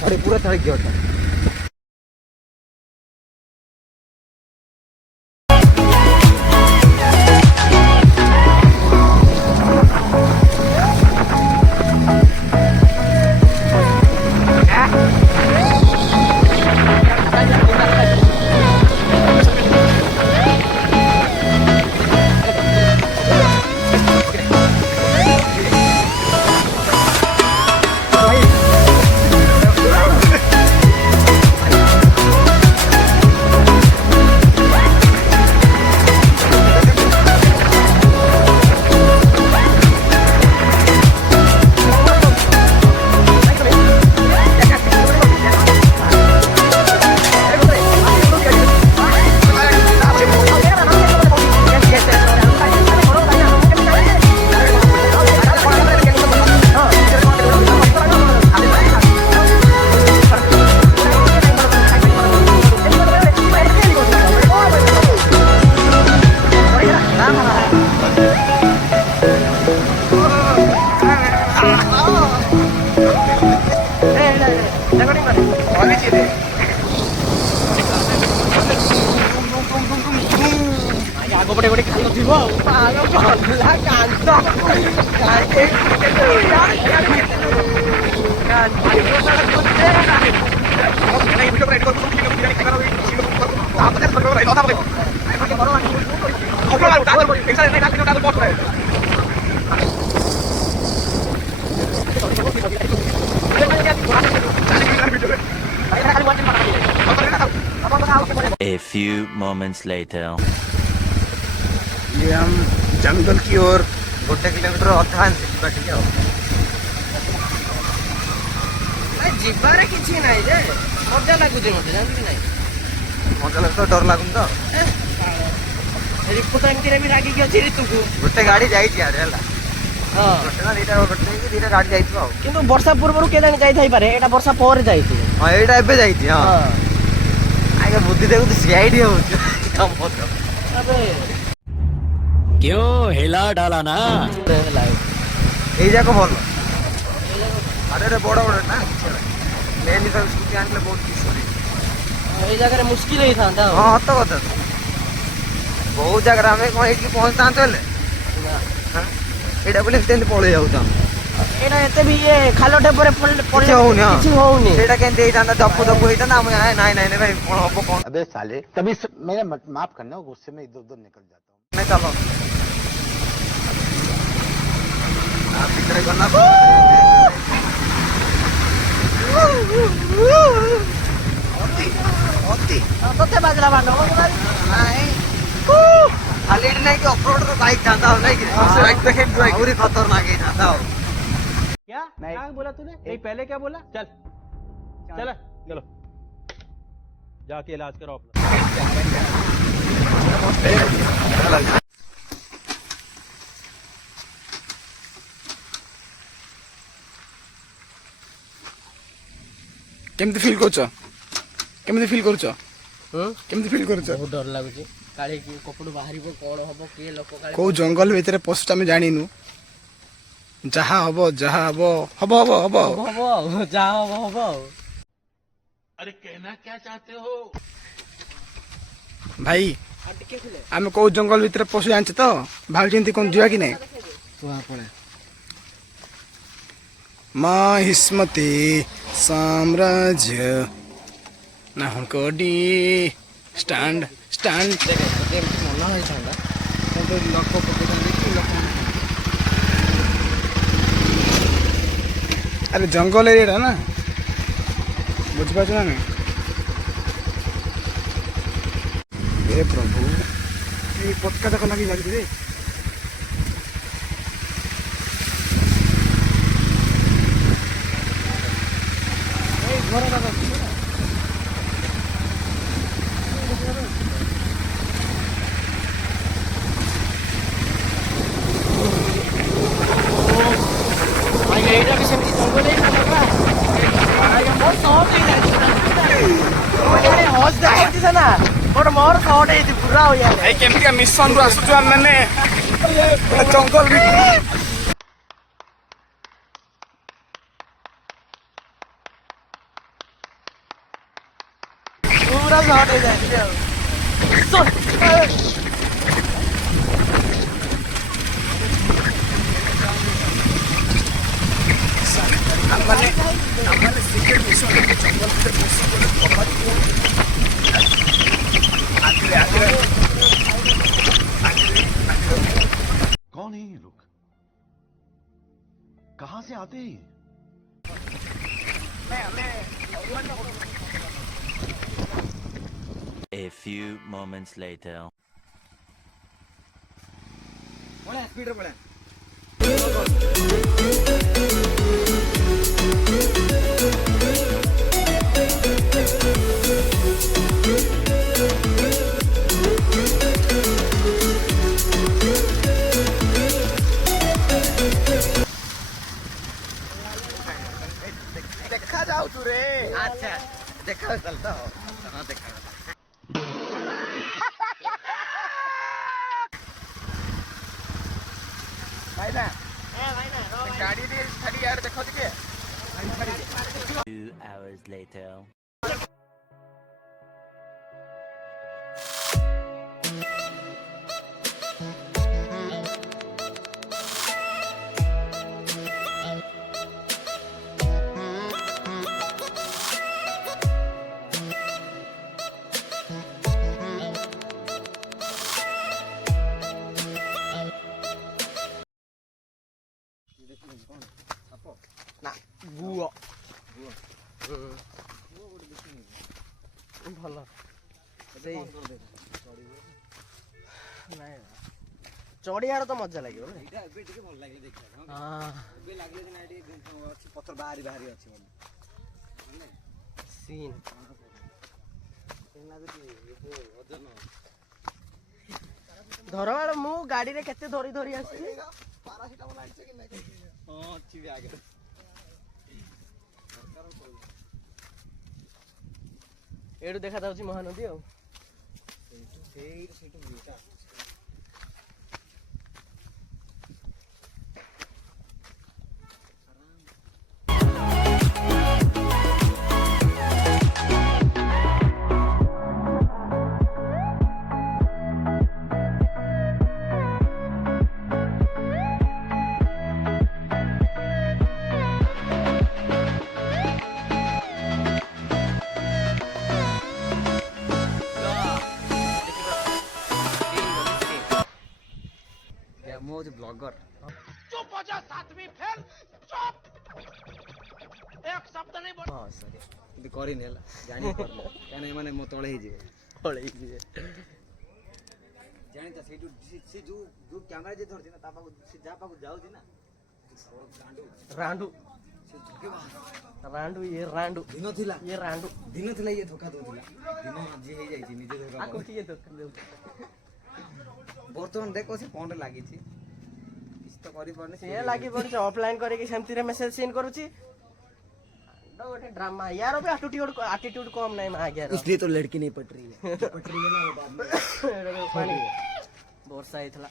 पूरा थक गया था। ଗୋଟେ ଗୋଟେ ଖାଲ ଥିବ ପାଳ ଗଲା କାନ୍ଦ A few moments later. ये हम जंगल की ओर 1 किलोमीटर अधा ଯିବାରେ କିଛି ନାହିଁ ଯେ ମଜା ଲାଗୁଛି ମତେ ଜାଣିଛୁ ନାହିଁ मजा लगे डर लगुन तो ରିପୁ ତ ଏମିତିରେ ବି ରାଗିକି ଅଛି ରିତୁକୁ गोटे गाड़ी जाइए ହଁ गोटे गाड़ी जाइए କିନ୍ତୁ ବର୍ଷା ପୂର୍ବରୁ କେଜାଣି ଯାଇଥାଇପାରେ ଏଇଟା ବର୍ଷା ପରେ ଯାଇଛି हाँ ये जाइए हाँ आगे बुद्धि देखो सीआईडी हो क्यों हिला डाला ना ये जाक भल अरे बड़ बड़ ना लेन स्कूटी आने बहुत किस ଏଇ ଜାଗାରେ ମୁସ୍କିଲ ହେଇଥାନ୍ତା हाँ हत कथा बहुत जगह आम कौन ये पहुँचता हेले यहाँ बोले पलि जाऊँ ଏଇଟା ଏତେ ବି ଇଏ ଖାଲ ଢେପରେ କିଛି ହଉନି ହଁ କିଛି ହଉନି ସେଇଟା କେମିତି ହେଇଥାନ୍ତା ଦପୁ ଦପୁ ହେଇଥାନ୍ତା ଆମେ ନାଇଁ ନାଇଁ ଭାଇ କଣ ହବ କଣ अबे साले कभी मेरा माफ करना गुस्से में इधर उधर निकल जाता हूँ ନାଇଁ ଚାଲ ଭିତରେ ଗଲା ଅତି ଅତି ତତେ ବାଜଲା ବାଣ୍ଡ ନାଇଁ ଖାଲି ଏଠି ନାଇଁ କି ଅଫରୋଡ ର ବାଇକ୍ ଥାନ୍ତା ଆଉ ନାଇଁ କି ବାଇକ୍ ଦେଖେ ଆହୁରି ଖତରନାକ ହେଇଥାନ୍ତା ଆଉ क्या क्या बोला तूने नहीं पहले क्या बोला चल चल चलो जाके इलाज करो अपना केमती फील कर केमती फील कर केमती फील कर ବହୁତ ଡର ଲାଗୁଛି କାଳେ କିଏ କପଡୁ ବାହାରିବ କଣ ହବ କିଏ ଲୋକ କାଳେ को जंगल भितर पशुटा आम जानिनु जहा हब जहा हब हब हब हब ହବ ଆଉ ଯାହା ହବ ହବ ଆଉ भाई आम को जंगल भितर पशु जाने तो भाई कौन जीवा कि नहीं माँ हिस्मती साम्राज्य नाहकोडी स्टैंड स्टैंड ମନ ହେଇଥାନ୍ତା କିନ୍ତୁ ଲୋକ ପକେଇଥାନ୍ତି କି ଲୋକ अरे जंगल एरिया ना बुझिपार ना नहीं हे प्रभु ये पतका जाक लगी जाती रे ଏଇଟା ବି ସେମିତି ଜଙ୍ଗଲ ହେଇଥାନ୍ତା ମୋର ସହଟ ହେଇଯାଇଛି ହଜ ଦେଖାଉଛି ସିନା ବଟ ମୋର ସହଟ ହେଇଛି ପୁରା ଆଉ ୟାର भाई केमिका मिशन रु आसुଛୁ ଆମେ ମାନେ जंगल भी पूरा शॉर्ट हो जाएंगे कौन है ये लोग? कहां से आते हैं? A few moments later. Speed पड़े देखा जाओ तू रे अच्छा देखा चलता हो हाँ देखा भाई ना गाड़ी भी खड़ी यार देखो दिखे 2 hours later. ନା ଗୁଅ ଭଲ ସେଇ ଚଢିବାର ତ ମଜା ଲାଗିବ ନା ଏବେ ଟିକେ ଭଲ ଲାଗିଲେ ଦେଖିବା ହଁ ଏବେ ଲାଗିଲେ ଯେ ନାଇଁ ଟିକେ ଅଛି ପତ୍ର ବାହାରି ଅଛି ବୋଲି ସିନ୍ ଧରବାଳ ମୁଁ ଗାଡିରେ କେତେ ଧରି ଧରି ଆସିଛି ହଁ ଅଛି ବି ଆଗରେ ଏଇଠୁ ଦେଖା ଯାଉଛି ମହାନଦୀ ଆଉ ସେଇଠୁ ଭିଉଟା ମୁଁ ହଉଛି ବ୍ଲଗର ହଁ ସରି କିନ୍ତୁ କରିନି ହେଲା ଜାଣିପାରୁନି କାହିଁକିନା ଏମାନେ ମୋ ତଳେ ହେଇଯିବେ ପଳେଇଯିବେ ଜାଣିଛ ସେଇଠୁ ସେ ଯୋଉ କ୍ୟାମେରା ଯିଏ ଧରିଛି ନା ତା ପାଖକୁ ସେ ଯାହା ପାଖକୁ ଯାଉଛି ନା ରାଣ୍ଡୁ ରାଣ୍ଡୁ ଇଏ ରାଣ୍ଡୁ ଦିନ ଥିଲା ଇଏ ରାଣ୍ଡୁ ଦିନ ଥିଲା ଇଏ ଧୋକା ଦଉଥିଲା ଦିନ ଆଜି ହେଇଯାଇଛି ନିଜେ ଧୋକା ଆକୁ କିଏ ଦୋକାନ ଦେଉଛି ବର୍ତ୍ତମାନ ଦେଖ ସେ ଫୋନରେ ଲାଗିଛି କିଛି ତ କରିପାରୁନି ସିଏ ଲାଗି ପଡୁଛି ଅଫଲାଇନ କରିକି ସେମିତିରେ ମେସେଜ ସିନ୍ କରୁଛି ଗୋଟେ ଡ୍ରାମା यार भी एटीट्यूड कम नहीं मां यार इसलिए तो लड़की नहीं पट रही है पट रही है ना वो बाद में पानी वर्षा आइथला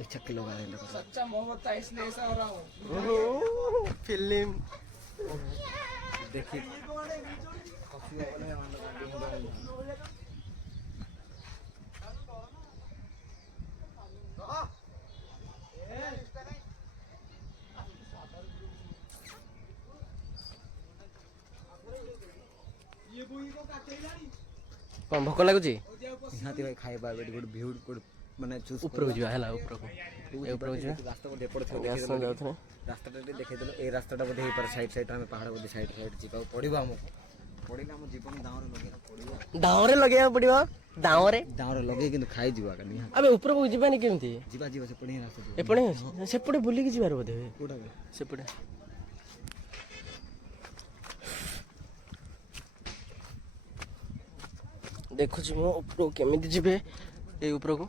एक छक्के लोग आ रहे हैं सच्चा मोहब्बत था इसलिए ऐसा हो रहा हूँ फिल्म देखिए कौन भोक लगुची निहाती भाई खाइबा बेटी गुड व्यू गुड माने चूज ऊपर ଯିବା ହେଲା ଉପରକୁ ଏ ଉପରକୁ ଯିବା रास्ता को देपड़ थे ରାସ୍ତା ଯାଉଥିଲେ रास्ता टे देखे देलो ए रास्ता बोधे हे पर साइड साइड में पहाड़ बोधे साइड साइड जीवा पड़िबा हम पड़िला हम जीवन दाव रे लगे पड़िबा ଦାଉରେ ଲଗେଇବାକୁ ପଡିବ ଦାଉରେ दाव रे लगे किंतु खाई जीवा का निहा ଆବେ ଉପରକୁ ଯିବାନି କେମିତି जीवा जीवा से पड़ी रास्ता जीवा ଏପଟେ ସେପଟେ ବୁଲିକି ଯିବାର ବୋଧେ कोडा ସେପଟେ ଦେଖୁଛି ମୁଁ ଉପରକୁ କେମିତି ଯିବେ ଏଇ ଉପରକୁ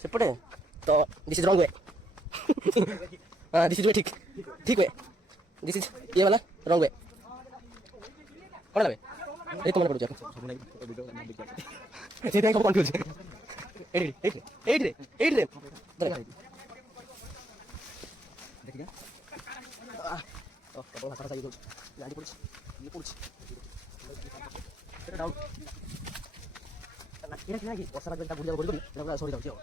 ସେପଟେ ତ ଦିସ୍ ଇଜ ରଙ୍ଗ ୱେ ହଁ ଦିସ୍ ଇଜ ୱେ ଠିକ ୱେ ଦିସ୍ ଇଜ ଇଏ ବାଲା ରଙ୍ଗ ୱେ କ'ଣ ଲାଗେ ଏଇ କମେଣ୍ଟ କରୁଛି ସେଇଥିପାଇଁ ସବୁ କନଫ୍ୟୁଜ ଏଇଠିରେ କେବଳ ଭାଷା ଭାଷା ଇଏ ଜାଣି ପଡ଼ୁଛି ଇଏ ପଡ଼ୁଛି ସେଟା ଡାଉଟ୍ ଏଇଟା କିଣା କି ବର୍ଷା ରାଜ୍ୟରେ ବୁଡ଼ିଯାବ ବଢ଼ି କରି ଏଇଟା ପୁରା ସରି ଯାଉଛି ଆଉ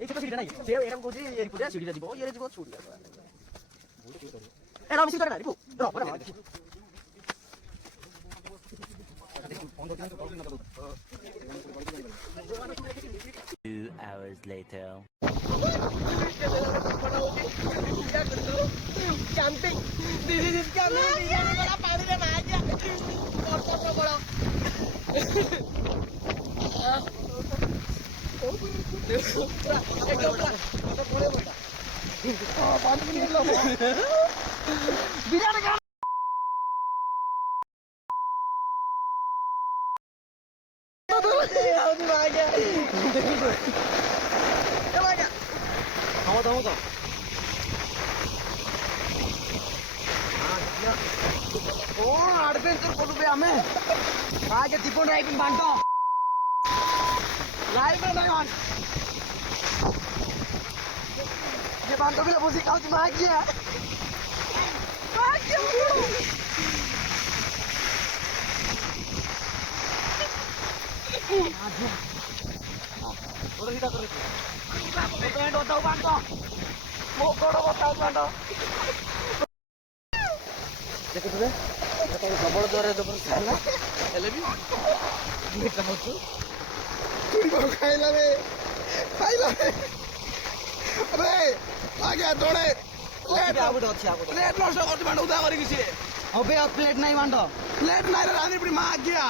এই ছোট সিঁড়িটা নাই সে এরকম কইছি এই পুরা সিঁড়িটা দিব ইয়ে দিব ছুড়ি এ রাম সিঁড়িটা না রিপু র পরে মার 2 hours later. camping this is camping biryani वाला पानी में नहा गया बहुत बड़ा बिरयानी का कौन एडवेंचर करू बे हमें आगे दीपन राइडिंग बांटो लाइव में नहीं मान ये बांटो भी बसी खाओ तुम आ गया उधर ही कर रहे थे तो बताओ बांटो वो कोड़ो बताओ बांटो देखुथे तो प्रबल दरे जबर खाना हेले भी देखा मत खाइला रे अबे आ गया दौड़े प्लेट प्लेट लॉस कर मांडो उदा करी किसी अबे अब प्लेट नहीं बांटो प्लेट नहीं रानी अपनी मां आ गया